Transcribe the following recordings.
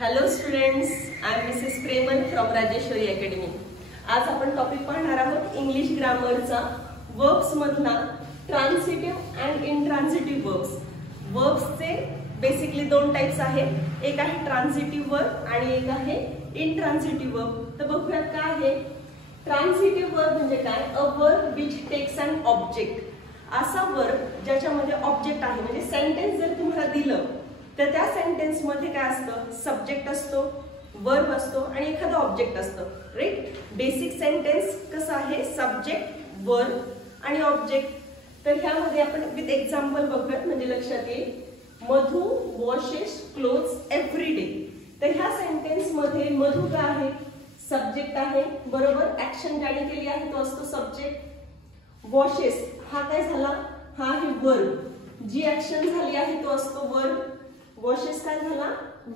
Hello students, I am Mrs Premal from Rajeshwari academy. आज आपण topic पाहणार आहोत इंग्लिश ग्रामरचा वर्ब्स मधला ट्रान्सिटिव्ह अँड इंट्रान्सिटिव्ह वर्ब्स। वर्ब्सचे बेसिकली दोन टाइप्स आहेत, एक आहे ट्रान्सिटिव्ह वर्ब आणि एक आहे इंट्रान्सिटिव्ह वर्ब। तर बघूयात काय आहे ट्रान्सिटिव्ह वर्ब म्हणजे काय। A verb which takes an object, असा वर्ब ज्याच्यामध्ये ऑब्जेक्ट आहे। म्हणजे सेंटेन्स जर तुम्हाला दिलं तर त्या सेंटेन्स मध्ये काय असतं, सब्जेक्ट असतो, वर्ब असतो आणि एखादा ऑब्जेक्ट असतं, राईट। बेसिक सेंटेन्स कसं आहे, सब्जेक्ट, वर्ब आणि ऑब्जेक्ट। तर ह्यामध्ये आपण विथ एक्झाम्पल बघूयात म्हणजे लक्षात येईल। मधु वॉशेस क्लोथ्स एव्हरी डे। तर ह्या सेंटेन्स मध्ये मधु काय आहे, सब्जेक्ट आहे, बरोबर। ऍक्शन ज्याने केली आहे तो असतो सब्जेक्ट। वॉशेस हा काय झाला, हा आहे वर्ब। जी ऍक्शन झाली आहे तो असतो वर्ब। वॉशेस काय झाला,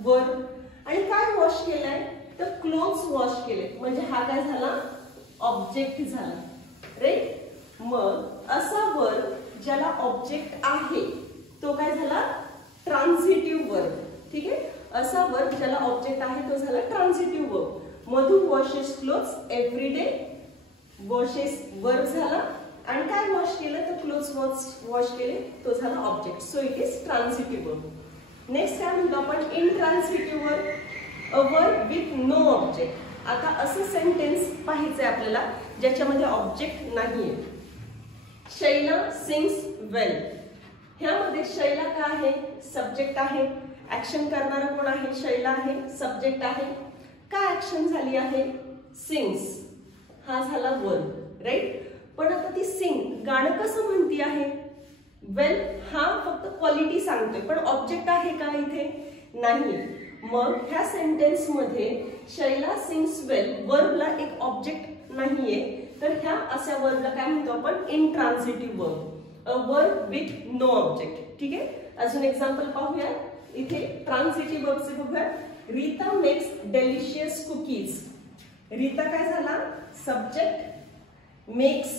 वर्ब। आणि काय वॉश केलाय तर क्लोथ्स वॉश केले, म्हणजे हा काय झाला, ऑब्जेक्ट झाला, राईट। मग असा वर्ब ज्याला ऑब्जेक्ट आहे तो काय झाला, ट्रान्सिटिव्ह वर्ब। ठीक आहे, असा वर्ब ज्याला ऑब्जेक्ट आहे तो झाला transitive verb. Madhu washes clothes every day, washes verb झाला आणि काय वॉश केलं तर क्लोथ्स वॉश केले, तो झाला object. So it is transitive verb. Next काय म्हणतो आपण, intransitive verb, a verb with no object. आता असं सेंटेन्स पाहायचंय आपल्याला ज्याच्यामध्ये ऑब्जेक्ट नाहीये। शैला सिंग्स वेल, ह्यामध्ये शैला काय आहे, सब्जेक्ट आहे। ऍक्शन करणारा कोण आहे, शैला आहे, सब्जेक्ट आहे। काय ऍक्शन झाली आहे, सिंग्स, हा झाला वर्ब, राईट। पण आता ती सिंग गाणं कसं म्हणती आहे, वेल हा फक्त क्वालिटी सांगतोय, पण ऑब्जेक्ट आहे का इथे, नाही। मग ह्या सेंटेन्स मध्ये शैला सिंग्स वेल, वर्बला एक ऑब्जेक्ट नाहीये, तर ह्या अशा वर्बला काय म्हणतो आपण, intransitive verb, a verb with no object. ठीक आहे, अजून एक्झाम्पल पाहूया। इथे ट्रान्सिटिव्ह वर्बचे बघूया। Rita makes delicious cookies. Rita काय झाला, सब्जेक्ट, मेक्स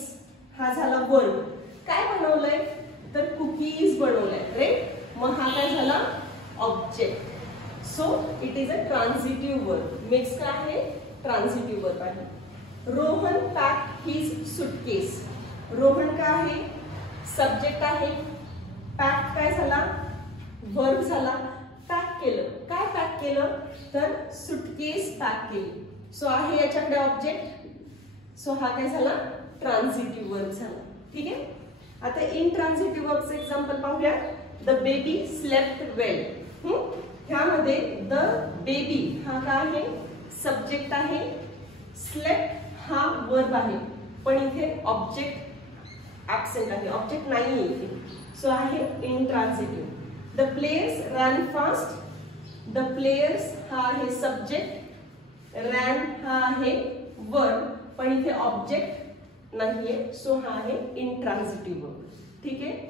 हा झाला वर्ब। काय बनवलंय तर कुकीज बनवलंय, राईट। मग हा काय झाला, object. So it is a transitive verb. Makes काय आहे, ट्रान्सिटिव्ह वर्ब आहे। Rohan packed his suitcase. Rohan काय आहे, सब्जेक्ट आहे। पॅक काय झाला, वर्ब झाला। पॅक केलं, काय पॅक केलं तर सूटकेस पॅक केली। सो आहे याच्याकडे ऑब्जेक्ट, सो हा काय झाला, ट्रान्सिटिव्ह वर्ब झाला। ठीक आहे, आता इंट्रान्सिटिव्ह वर्बचे एक्झाम्पल पाहूया। द बेबी स्लेप्ट वेल। ह्यामध्ये द बेबी हा काय आहे, सब्जेक्ट आहे। स्लेप्ट हा वर्ब आहे, पण इथे ऑब्जेक्ट ऍब्सेंट आहे, ऑब्जेक्ट नाहीये इथे, सो आहे intransitive. The players run fast. The players हा आहे सब्जेक्ट, रन हा आहे वर्ब, पण इथे ऑब्जेक्ट नाहीये, सो हा आहे इंट्रान्सिटिव्ह वर्ब। ठीक आहे।